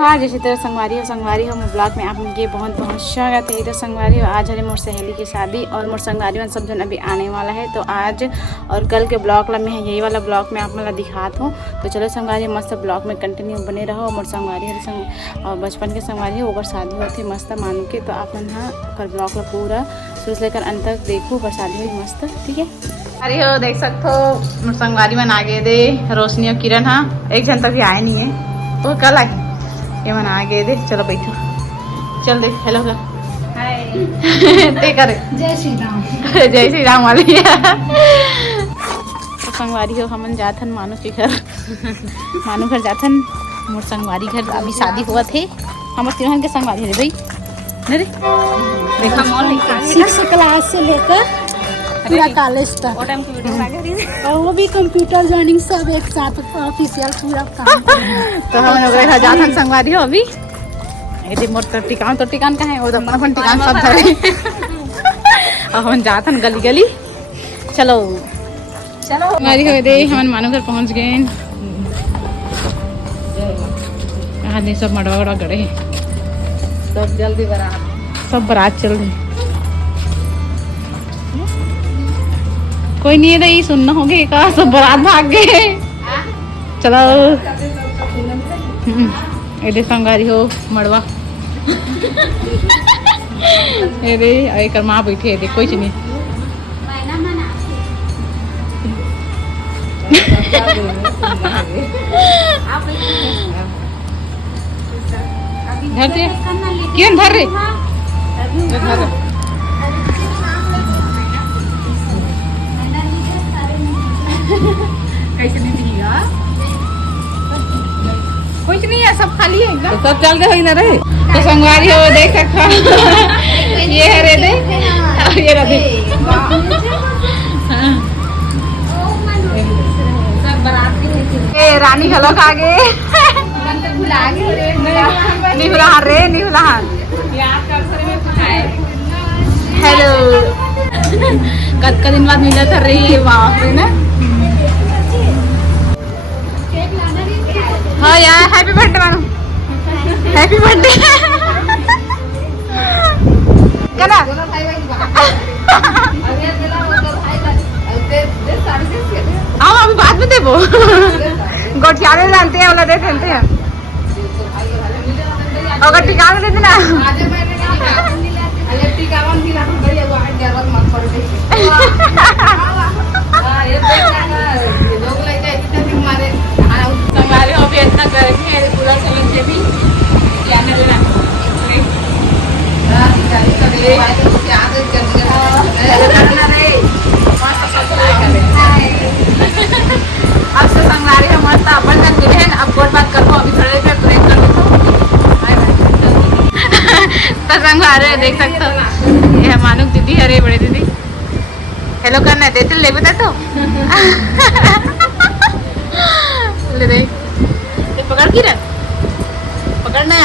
हाँ जैसे तरह संगवारी हो मैं ब्लॉग में आप लोग के बहुत बहुत स्वागत है। इधर संगवारी हो आज है मोर सहेली की शादी और मोर संगवारी में सब जन अभी आने वाला है। तो आज और कल के ब्लॉग में है यही वाला ब्लॉग में आप मतलब दिखात हूँ। तो चलो संगवारी मस्त ब्लॉग में कंटिन्यू बने रहो। मोर संगवारी और बचपन के संगवारी ओकर शादी होती मस्त मानू के। तो आप मन हाँ कर ब्लॉग ला पूरा शुरू से लेकर अंत तक देखो पर शादी हुई मस्त ठीक है। अरे हो देख सकते हो मोर संगवारी मन आगे दे रोशनी और किरण हाँ एक जन तक भी आए नहीं है तो कल आए ये मन आ गए दे। चलो बैठो चल देख हेलो कर हाय करे जय श्री राम जय श्री राम वाली तो संगवारी हो हमन जाथन मानू के घर मानू घर जाथन मोर संगवारी घर अभी शादी हुआ थे हम तिरहन के संगवारी रे भाई रे देखा मॉल 6 क्लास से लेकर पूरा कॉलेज तक वो टाइम की वीडियो लगा रही और वो भी कंप्यूटर जर्निंग सब एक साथ ऑफिशियल पूरा काम तो हम लोग जाथन संगवारी हो अभी ये मोर तो टिकान का है और अपन टिकान सब धरे और हम जाथन गली गली चलो संगवारी हो दे हम मानो घर पहुंच गए आदमी सब मड़वा गड़े सब जल्दी सब बारात चल रही कोई नहीं है ये सुनना होगे का सब बारात भाग गए चलो ये संगारी हो मड़वा ये एक माँ बैठे है कोई नहीं धरते क्यों धर रहे कैसे नहीं दिखेगा कुछ नहीं है सब खाली है एकदम तो सब चल गए ना रे तो संगवारी हो देख सकता ये है रे दे ये रहे सब बारात के रानी हलो खा गए हेलो कद का दिन बाद मिला था रही बाप रे ना हाँ यार हैप्पी बर्थडे मानो हैप्पी बर्थडे क्या हम अभी बाद में देबो गोटियाले जानते हैं वाला दे देते हैं अगर टिका दे देना हमारे हो भी इतना गर्मी है कूलर चलन से भी जाने देना अब से संगवारी है मस्त अपन तक मिले हैं अब कोट बात करो अभी थोड़ी देर ब्रेक कर दो तो संगवारी देख सकते हो ये मानुक दीदी अरे बड़े दीदी हेलो करना है देते ले बता तो ले दे पकड़ की रे पकड़ना है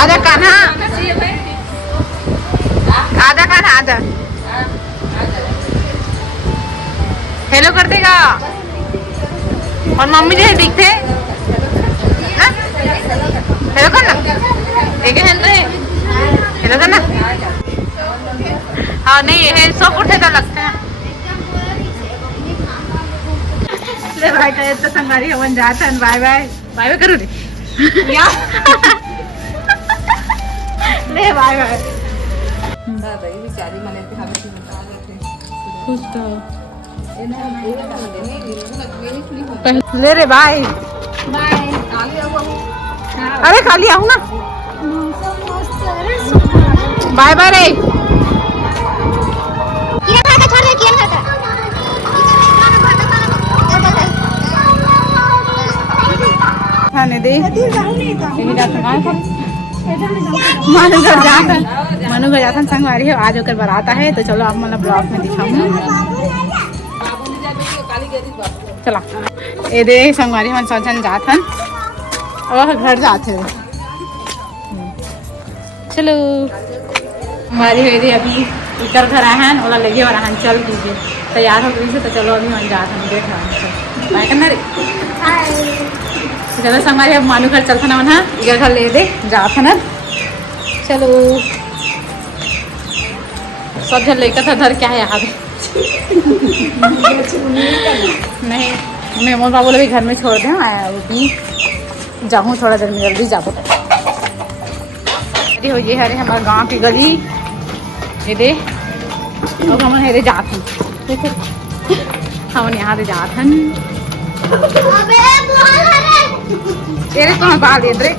आधा कान्हा आधा हेलो कर देगा और मम्मी जैसे दिखते हेलो करना एक हेलो करना हाँ नहीं है सब उठे तो लगते हैं ले भाई तो संगारी हमन जाते हैं बाय बाय बाय बाय करूँ ले बाय बाय ले रे बाय अरे खाली आऊँ ना बाय बाय रे खाने दे मानू घर जाता संगवारी है आज होकर बारात है। तो चलो आप मतलब ब्लॉग में दिखाऊंगी चला ये दे संगवारी हम सोचन जाथन और घर जाते चलो हमारी हुई थी अभी इकर घर आए हैं ओला लगे और चल दीजिए तैयार हो गई से तो चलो अभी हम जाते हैं देख बाय करना रे चलो संगवारी अब मानू घर चलता ना वहाँ इधर घर ले दे जाता ना चलो सब जन लेकर था धर क्या है यहाँ पे नहीं मैं मोर बाबू भी घर में छोड़ दें अभी जाऊँ थोड़ा देर में जल्दी जाओ हो ये हरे हमारे गांव की गली ये दे और हम हेरे जात हन देखो हम यहाँ से जात हन तेरे तो बाल दे रे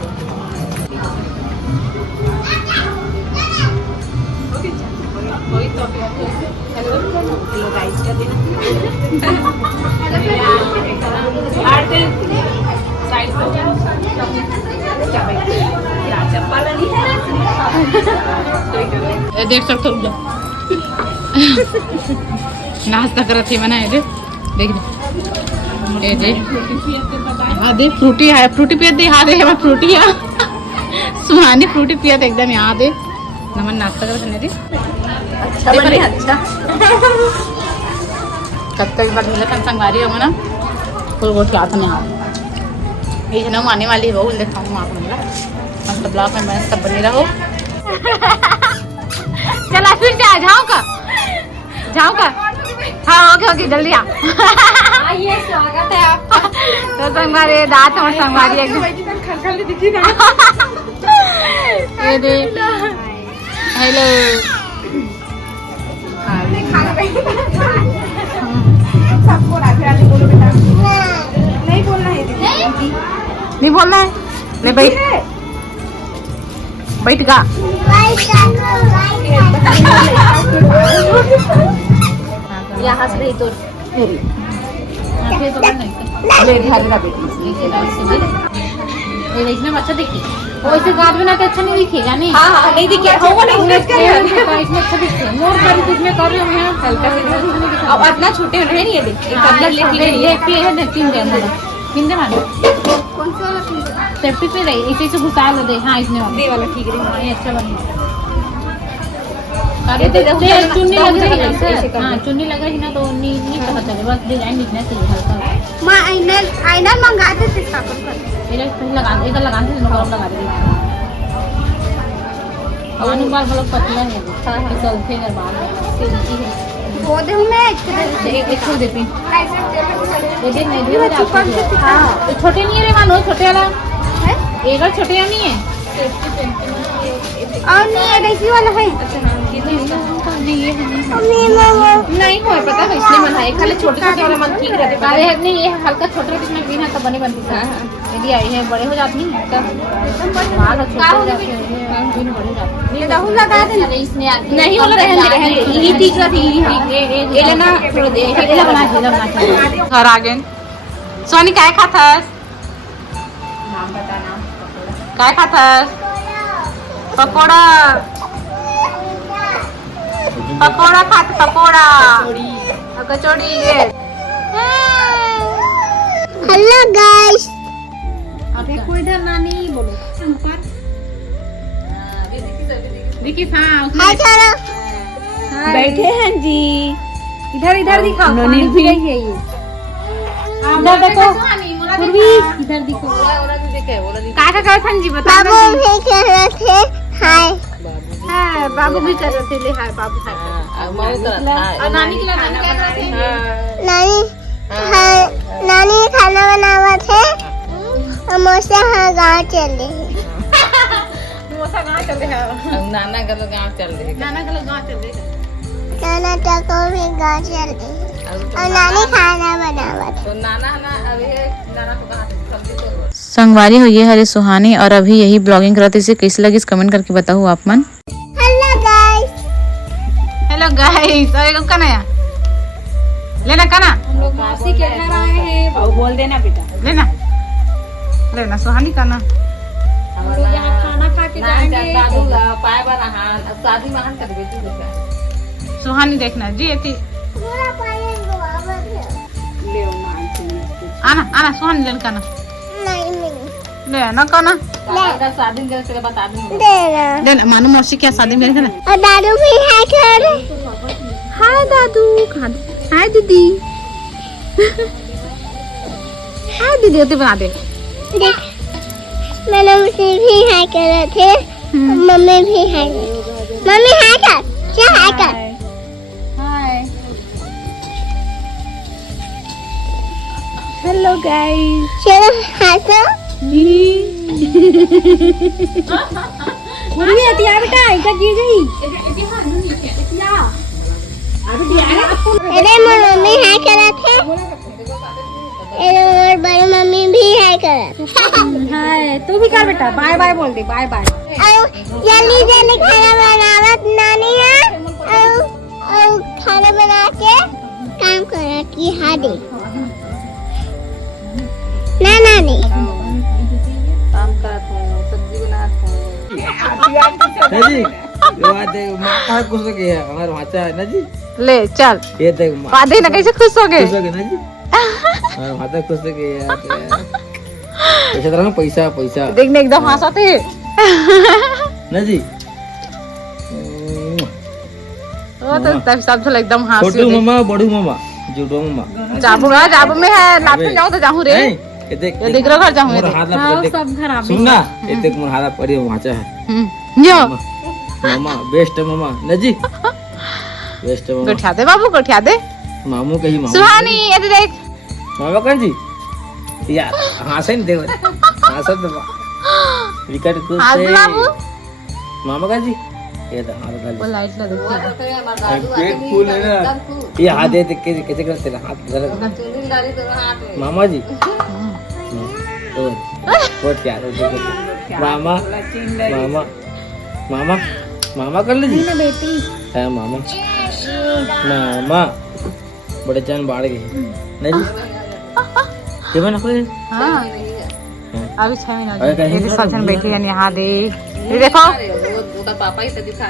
देख सकते हो नाश्ता करत थी मना देख दे हाँ दे फ्रूटी है फ्रूटी पियत दे हाँ दे हमारा फ्रूटी है सुहानी फ्रूटी पियत एकदम यहाँ दे नमन नाश्ता करत नहीं दे अच्छा बने अच्छा कब तक बार मिला संगवारी होगा ना फुल गोट के हाथ में हाँ ये जन्म आने वाली है वो दिखाऊँ आप मिला मतलब ब्लॉग में मैं सब बने रहो चल फिर जाओ का हाँ ओके जल्दी आ आइए स्वागत है आपका। तो संगवारी दांत और संगवारी हेलो नहीं बोलना है ले बैठ गा यहाँ से तो देखने में अच्छा दिखे वैसे गाँव में ना तो अच्छा नहीं दिखेगा नहीं हाँ नहीं दिखेगा इसमें अच्छा दिखे मोर कर इसमें कर रहे हैं हल्का अब इतना छोटे हो रहे हैं ये देखिए ये 3 दे मानो कौन सा सेफ्टी पे रही इसी से घुसा लो दे हाँ इसमें दे वाला ठीक रही अच्छा बनी अरे चुन्नी लग रही है सर हाँ चुन्नी लग रही ना तो नहीं पता चले बस डिजाइन दिखना चाहिए हल्का माँ आईना मंगाते थे इधर लगाते थे लगा दे और बाल बहुत पतला है चलते हैं बाल वो दे मैं एक छोड़ देती ये देख नहीं हाँ छोटे नहीं है रे मानो छोटे वाला एक और छोटे नहीं है और नहीं ये देखिए वाला है नहीं हो पता है इसलिए मन है खाली छोटे छोटे वाला मन ठीक रहते अरे नहीं ये हल्का छोटा इसमें बिना तो बने बनती है यदि आई है बड़े हो जाती हैं तब बाल छोटे हो जाते हैं दिन बड़े हो जाते हैं रहू लगा दे इसमें नहीं वाला रहने ये ठीक रहती ये लेना छोड़ दे ये लगना घर आ गए सोनी काय खाथस नाम बता नाम काय खाथस पकोड़ा पकोड़ा खाते पकोड़ा कचौड़ी ये हेलो गाइस देखो इधर नानी बोलो देखिए हाँ बैठे हैं जी इधर दिखाओ नोनी भी रही है ये इधर देखो पूर्वी इधर दिखो काय का कर थन जी बता बाबू भी कर रहे थे हाय हां बाबू भी कर रहे थे ले हाय बाबू हाय और नानी के लिए नानी क्या कर रहे थे नानी खाना बनावा थे समोसा हाँ गाँव चले समोसा गाँव चले हैं नाना का लोग गाँव चल रहे नाना का लोग गाँव चल रहे नाना को भी गाँव चले और नानी खाना बनावा तो नाना अभी नाना को कहाँ संगवारी हो ये हरे सुहानी और अभी यही ब्लॉगिंग करते इसे कैसे लगी कमेंट करके बताओ आप मन हेलो गाइस अरे लोग कना लेना कना हम लोग मौसी के घर आए हैं और बोल देना बेटा लेना सुहानी कना हम लोग यहाँ खाना खा के जाएंगे पाए बना हां शादी मान कर बेटी सुहानी देखना जी एती आना सुहानी लेन कना ले ना कना शादी करे से बता दूं ले मानू मौसी क्या शादी में करे ना और दादू भी है घर हाय दादू कहां हाय दीदी। हाय दीदी होते बना दे। देख मैंने मुझे भी हाय कर रहे थे, मम्मी भी हाय। मम्मी हाय कर, क्या हाय कर? हाय। Hello guys. चलो हंसो। मम्मी अतिया बेटा इका जी गई। अरे मम्मी हाय कर रहे थे, और बड़ी मम्मी भी हाय कर रहे थे। हाय तू भी कर बेटा, बाय बाय बोल दे, बाय बाय। और जल्दी जल्दी खाना बनावत नानी है, और खाना बना के काम करा की हाँ दे ना नानी। जी ये बात है माँ खुश हो गया हमारा भाचा है ना जी। ले चल ये देख माँ वादे ना कैसे खुश हो गए। खुश हो गया ना जी। हमारा भाचा खुश हो गया। पैसा तो पैसा पैसा देखने एकदम हंसाते ना जी। वो तो तब सब तो एकदम छोटू हंसी। मामा बड़ू मामा जुड़ो मामा जाबू में है लाते जाऊं तो जाऊं रे। ये देख ये देख रो घर जाऊं मोर हाथ ला देख सब घर सुन ना ये देख मोर हाथ पड़ी भाचा है यो मामा बेस्ट है मामा ना जी। बेस्ट है मामा गठिया दे बाबू गठिया दे। मामू कही मामू सुहानी ये देख मामा कौन जी यार हंसे नहीं देखो हंसो तो विकेट खुश हाथ से बाबू मामा का जी ये तो हाथ डाल वो लाइट लगा पेट फूल है ना ये हाथ दे कैसे कैसे करते हैं हाथ जरा मामा जी बहुत क्या मामा मामा मामा मामा कर लो जी है मामा मामा बड़े जान बाढ़ गए नहीं जी ये बना कोई हां अभी 6 अरे महीना कहीं ये सब जन बैठे हैं यहाँ दे ये देखो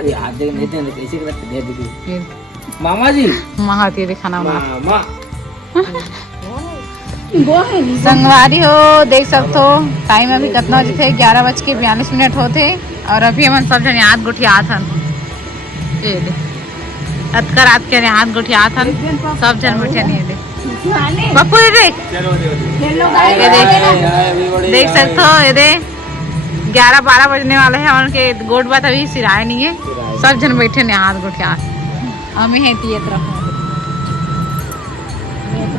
ये हाथ देख नहीं देते कैसे करते दे देखिए मामा जी महाती दिखाना मामा संगवारी हो देख सकते हो टाइम अभी कितना बजे थे 11:42 होते और अभी हम सब जन याद गुठिया थन ये दे अतकर रात के हाथ गुठिया थन सब जन बैठे नहीं दे पप्पू ये देख ये देख सकते हो ये दे 11-12 बजने वाले हैं उनके गोट बात अभी सिराए नहीं है सब जन बैठे ने हाथ गुठिया हमें है ये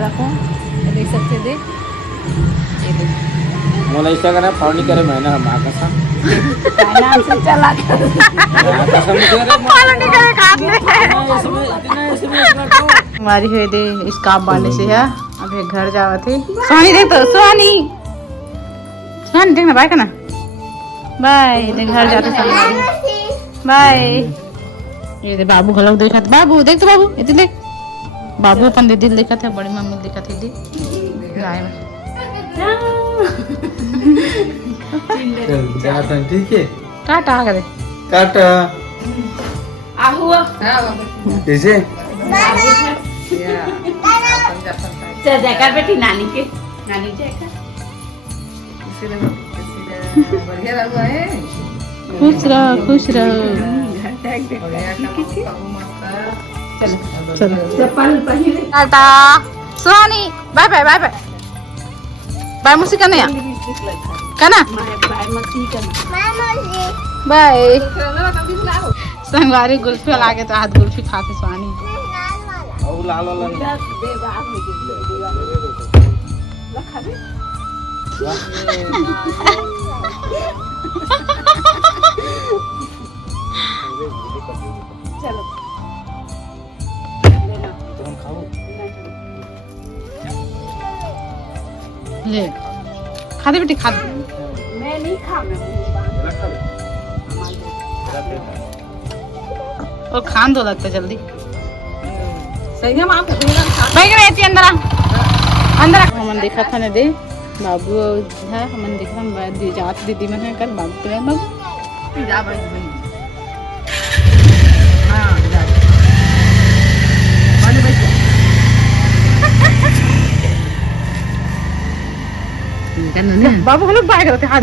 रखो देख सकते दे ये देख मोला ऐसा करना फाउंड नहीं करे मैंने हम आकाशा नाम से चला आकाशा में करे फॉलो नहीं करे काट ले इसमें हमारी हुए दे स्काफ बांधने से है अभी घर जावा थे सुहानी देख तो सुहानी सुहानी देखना बाय करना बाय देख घर जाते संगवारी बाय ये दे बाबू घलोक देखा बाबू देख तो बाबू इतने देख बाबू अपन दीदी देखा थे बड़ी मम्मी देखा थी दी गाय में जाता ठीक है टाटा करे काटा आहुआ कैसे चल जाकर बेटी नानी के नानी जाकर खुश रहो tata Suhani bye bye bye bye bye मुसी करने या करना बाय संगवारी गुल्फी वाला आगे तो हाथ गुल्फी खाते सुहानी और लाल लाल चलो ले खा दे बेटी खा दे मैं नहीं खा और खान दो लगता जल्दी सही है मां भाई के रहती अंदर अंदर हमन देखा था ने दे बाबू है हमन देखा मैं दी जात दीदी मन है कर बाबू के बाबू जा भाई हां जा पानी भाई बाबू हम लोग बाहर होते हां